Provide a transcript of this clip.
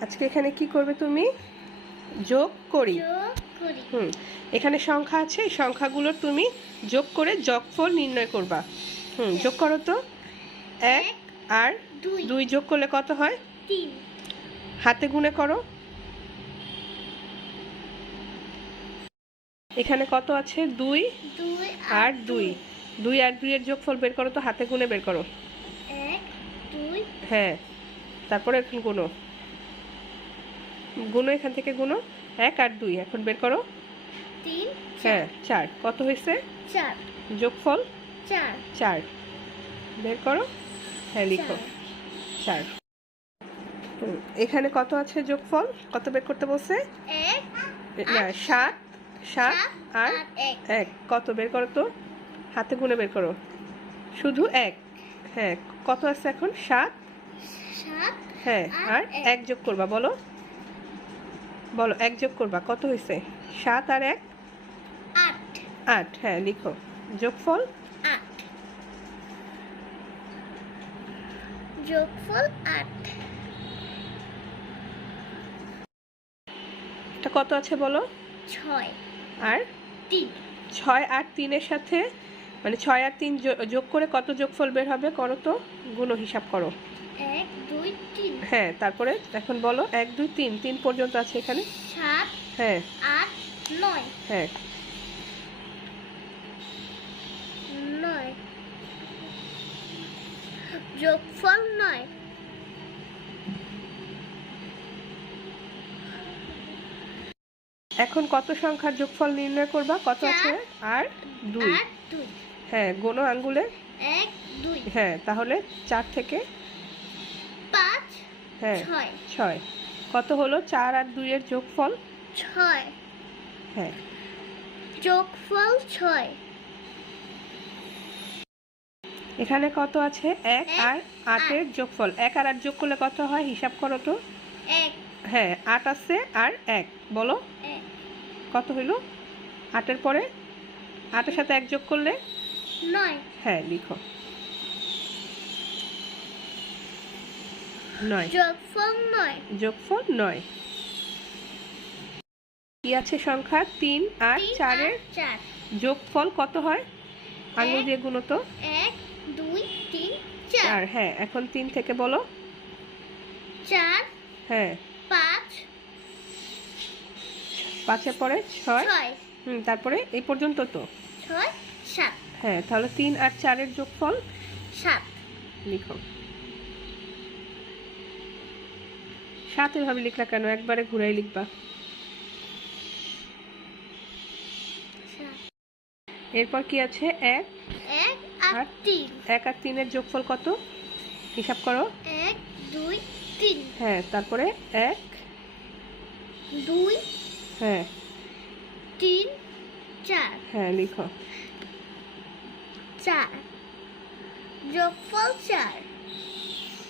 আজকে এখানে কি করবে তুমি? যোগ করি। হুম এখানে সংখ্যা আছে এই সংখ্যাগুলোর তুমি যোগ করে যোগফল নির্ণয় করবা। হুম যোগ করো তো। এক আর দুই। যোগ করলে কত হয়? হাতে গুণে করো। এখানে কত আছে? দুই আর দুই। দুই। আর দুইয়ের যোগফল বের করো তো হাতে গুণে বের করো। হ্যাঁ তারপরে এখন গুনো এখান থেকে গুনো। এক আর দুই এখন বের করো। তিন হ্যাঁ চার। কত হয়েছে? চার। যোগফল? চার। চার। বের করো। হ্যাঁ লিখো। চার। এখানে কত আছে যোগফল? কত বের করতে বলছে? না সাত সাত আর এক। কত বের করো তো? হাতে গুনে বের করো। শুধু এক। হ্যাঁ কত আছে এখন? সাত। হ্যাঁ আর। এক যোগ করবা বলো। বলো এক যোগ করবা কত হয়েছে সাত আর এক? আট। আট হ্যাঁ লিখো। যোগফল? আট। যোগফল আট। এটা কত আছে বলো? ছয়। আর? তিন। ছয় আর তিনের সাথে মানে ছয় আর তিন যোগ করে কত যোগফল বের হবে করো তো? গুণ হিসাব করো। হ্যাঁ তারপরে এখন বলো। এক দুই তিন। তিন পর্যন্ত আছে এখানে। হ্যাঁ। হ্যাঁ। যোগফল নয়। এখন কত সংখ্যার যোগফল নির্ণয় করবা? কত আছে? আর দুই। হ্যাঁ গোনো আঙ্গুলে? এক দুই। হ্যাঁ তাহলে চার থেকে পাঁচ হ্যাঁ ছয়। ছয়। কত হলো? চার আর দুইয়ের যোগফল? ছয়। হ্যাঁ। যোগফল ছয়। এখানে কত আছে? এক আর আটের যোগফল। এক আর আট যোগ করলে কত হয়? হিসাব করো তো। হ্যাঁ আট আছে আর এক। বলো। কত হইল? আটের পরে? আটের সাথে এক যোগ করলে? নয়। হ্যাঁ লিখো। নয়। যোগফল নয়। যোগফল নয়। কি আছে সংখ্যা? তিন আর চারের চার। যোগফল কত হয়? আঙুল। দিয়ে গুলো তো। এক দুই তিন চার। হ্যাঁ এখন তিন থেকে বলো। চার হ্যাঁ। পাঁচ পাঁচের পরে ছয়। হুম তারপরে এই পর্যন্ত তো। ছয় সাত। হ্যাঁ তাহলে তিন আর চারের যোগফল? সাত। লিখো। সাত এভাবে লিখলা কেন? একবারে ঘুরাই লিখবা। এরপর কি আছে? এক এক আর আর? তিন। এক আর তিনের যোগফল কত? হিসাব করো। এক দুই তিন। হ্যাঁ তারপরে এক। দুই হ্যাঁ। তিন চার। হ্যাঁ লিখো। চার যোগফল চার